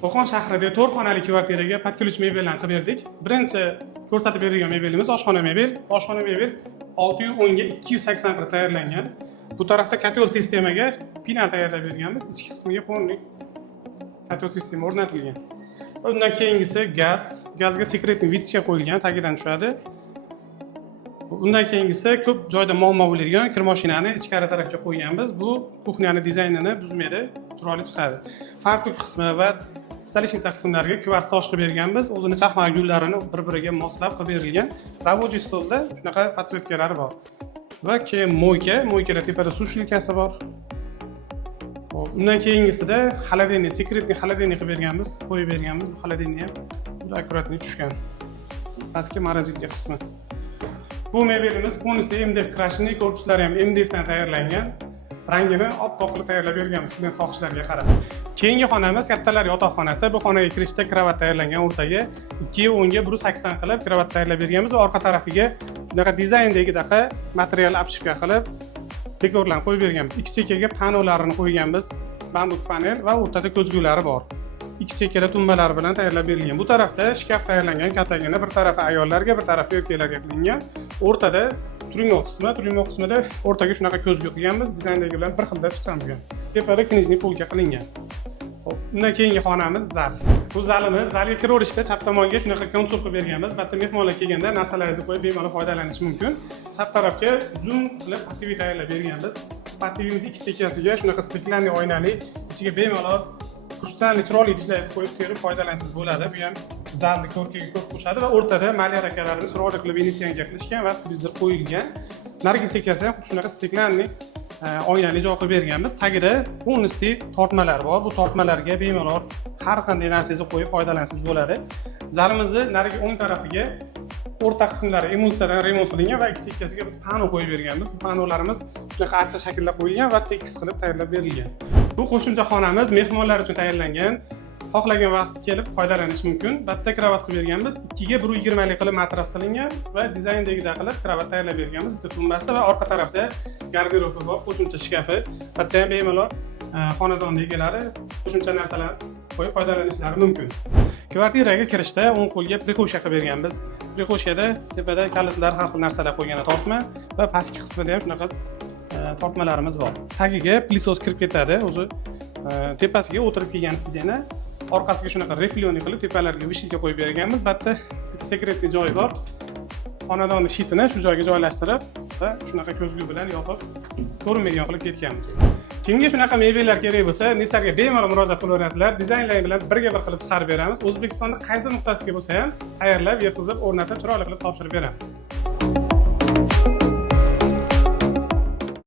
Qo'qon shahrida 4 xonali kvartiraga podключ mebellarni qilib berdik. Birinchi ko'rsatib berilgan mebelimiz oshxona mebel. Oshxona mebel 610 ga 280 qilib tayyorlangan. Bu tarafda kotol sistemaga pinal tayyorlab berganmiz. Ichki qismiga polniy kotol sistema o'rnatilgan. Undan keyingisi gaz. Gazga sekretni vitska qo'yilgan, tagidan tushadi. Undan keyingisi ko'p joyda muammo bo'ladigan kir mashinani ichkari tarafga qo'yganmiz. Bu kuxnyani dizaynini buzmaydi, chiroyli chiqadi. Fartuk qismi va stolishnica qismlariga kvars tosh qilib berganmiz. O'zini chaqma gullarini bir-biriga moslab qilib berilgan. Ravoji stolda shunaqa podsvetkalari bor. Va keyin moykada tepada suv shilkasi bor. Undan keyingisida xolodilniy, sekretni xolodilniy qilib berganmiz, qo'yib berganmiz. Bu xolodilniy ham juda akkuratni tushgan. Pastki morozitka qismi. Bu mebelimiz polniy MDF krashli, korpuslari ham MDF dan tayyorlangan. Rangini oppoq qilib tayyorlab berganmiz klient xohishlariga qarab. Keyingi xonamiz kattalar yotoqxonasi. Bu xonaga kirishda kravat tayyorlangan o'rtaga 210 ga 180 qilib kravat tayyorlab berganmiz va orqa tarafiga shunaqa dizayndagi material obshivka qilib dekorlarni qo'yib berganmiz. Ikki chekkaga panolarini qo'yganmiz. Bambuk panel va o'rtada ko'zgulari bor. Ikki chekkada tumbalar bilan tayyorlab berilgan. Bu tarafda shkaf tayyorlangan, kattagina, bir tarafi ayollarga, bir tarafi erkaklarga qilingan. O'rtada turingoq qismida o'rtaga shunaqa ko'zgu qilganmiz. Dizayndagi bilan bir xilda chiqqan bu. Tepada knijniy polka qilingan. Undan keyingi xonamiz zal. Bu zalimiz, zalga kiraverishda chap tomonga shunaqa konsol qilib berganmiz. Bitta mehmonlar kelganda narsalaringizni qo'yib bemalol foydalanish mumkin. Chap tarafga zoom qilib pativ tayyorlab berganmiz. Pativimiz ikki chekkasiga shunaqa stiklanli oynali, ichiga bemalol kustanli chiroyli idishlarni qo'yib terib foydalansangiz bo'ladi. Bu ham zalni ko'rkiga ko'p qo'shadi va o'rtada maliya rakalarni chiroyli qilib venetsiyaga qilishgan va televizor qo'yilgan. Narigi chekkasi ham shunaqa stiklanli oynali joy qilib berganmiz. Tagida polniy tortmalar bor. Bu tortmalarga bemalol har qanday narsangizni qo'yib foydalansangiz bo'ladi. Zalimizni narigi o'ng tarafiga o'rta qismlari emulsiyadan remont qilingan va ikki chekkasiga biz pano qo'yib berganmiz. Bu panolarimiz shunaqa archa shaklda qo'yilgan va tekis qilib tayyorlab berilgan. Bu qo'shimcha xonamiz mehmonlar uchun tayyorlangan. Xohlagan vaqt kelib foydalanish mumkin. Bitta kravat qilib berganmiz. 2 ga 120 lik qilib matras qilingan va dizayndagidek qilib kravat tayyorlab berganmiz. Bitta tumbasi va orqa tarafda garderobi bor, qo'shimcha shkafi. Bitta ham bemalol xonadonning egalari qo'shimcha narsalar qo'yib foydalanishlari mumkin. Kvartiraga kirishda o'ng qo'lga prikoshka qilib berganmiz. Prikoshkada tepada kalitlar, har xil narsalar qo'ygan tortma va pastki qismida ham shunaqa tortmalarimiz bor. Tagiga plisos kirib ketadi. O'zi tepasiga o'tirib kelgan sidena, orqasiga shunaqa reflyonli qilib tepalarga vishilka qo'yib berganmiz. Bitta sekretli joyi bor. Xonadonning shitini shu joyga joylashtirib va shunaqa ko'zgu bilan yopib ko'rinmaydigan qilib ketganmiz. Kimga shunaqa mebellar kerak bo'lsa, Nisarga bemalol murojaat qilaverasizlar. Dizaynlar bilan birga bir qilib chiqarib beramiz. O'zbekistonning qaysi nuqtasiga bo'lsa ham tayyorlab, yetkazib, o'rnatib, chiroyli qilib topshirib beramiz.